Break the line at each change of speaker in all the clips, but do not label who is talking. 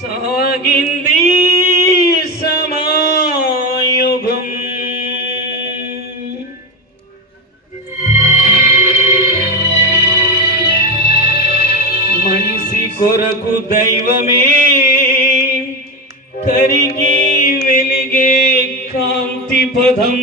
సాగింది సమాయుగం. మనిషి కొరకు దైవమే కరిగి వెలిగే కాంతి పదం.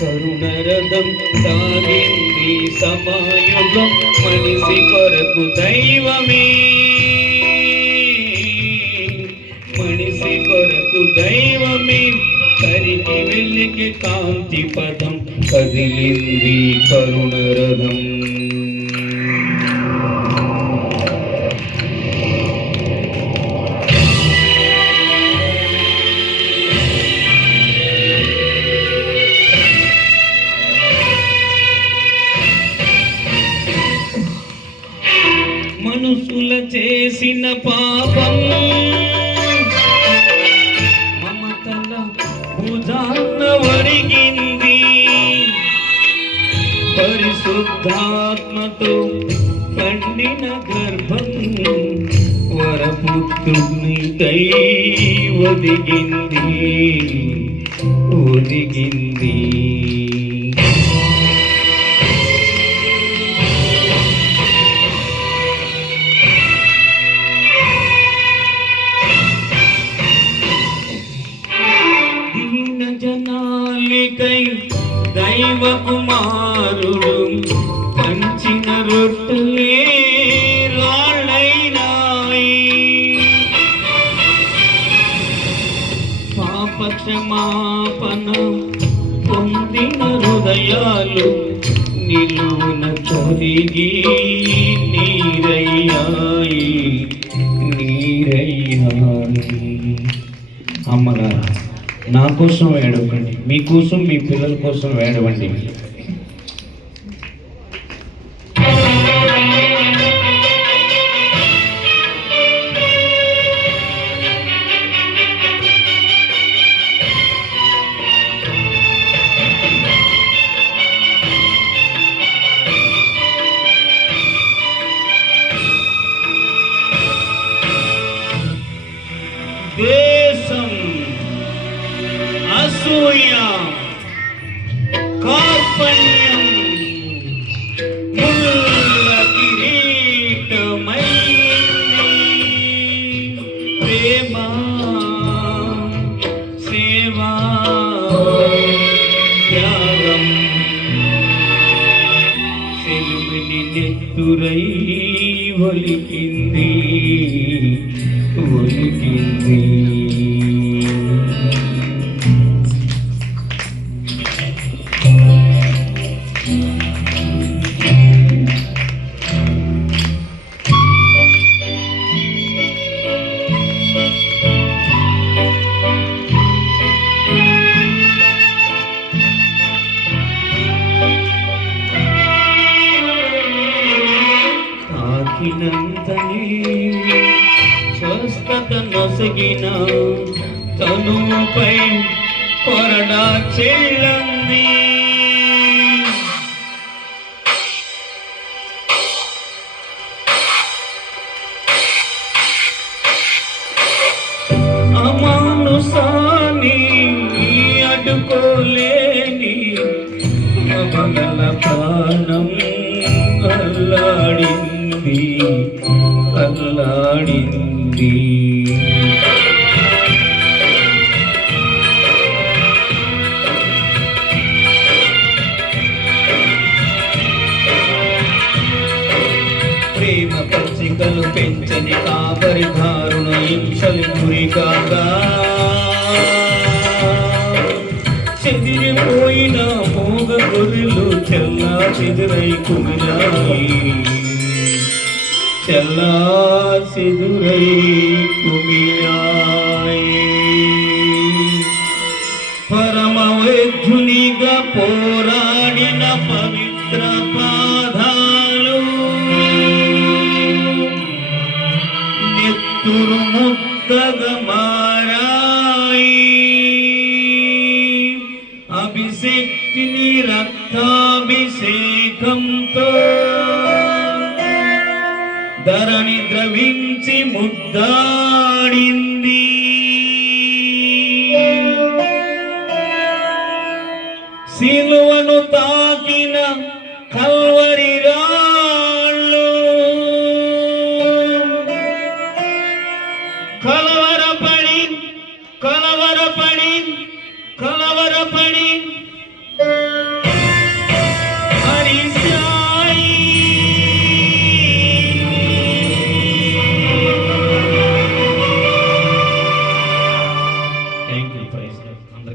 కరుణరథం సాగింది సమాయుగం మనిషి కొరకు దైవమే. మనిషి కొరకు దైవమే. కరిగి వెలికి కాంతి పదం కదిలింది కరుణరథం. మనుషుల చేసిన పాపం. మమతల భుజాన్న వరిగింది పరిశుద్ధాత్మతో పండిన గర్భం వరపుత్రుని కై ఒదిగింది ఒదిగింది. కుమారుడు పంచిన రొట్టెలే రాళ్ళైనాయి. పాప క్షమాపణ పొందిన హృదయాలు నిలువున కరిగి నీరయ్యాయి నీరయ్యాయి. అమ్మగారు నా కోసం వేడవండి మీకోసం మీ పిల్లల కోసం వేడవండి అసూయ కార్పణ్యం ముల్ల కిరీటమై ప్రేమ సేవా త్యాగం. సెలుమిని నెత్తురై ఒలికింది ఒలికింది. స్వస్థత నొసగిన తనుపై కొరడా చెల్లంది అమానుసాని అడ్డుకోలేని మగల ప్రాణం కాపరి దారుణ హింసలు గురికాగా చెదిరిపోయిన మోగ గొర్రెలు చెల్లా చెదురై కుమిలాయి. చెల్లా చెదురై కుమిలాయి. వైద్యునిగా పోరాడిన పవిత్ర ముద్దగా మారాయి అభిషక్తిని రక్తాభిషేకంతో ధరణి ద్రవించి ముద్దాడింది. సిలువను తా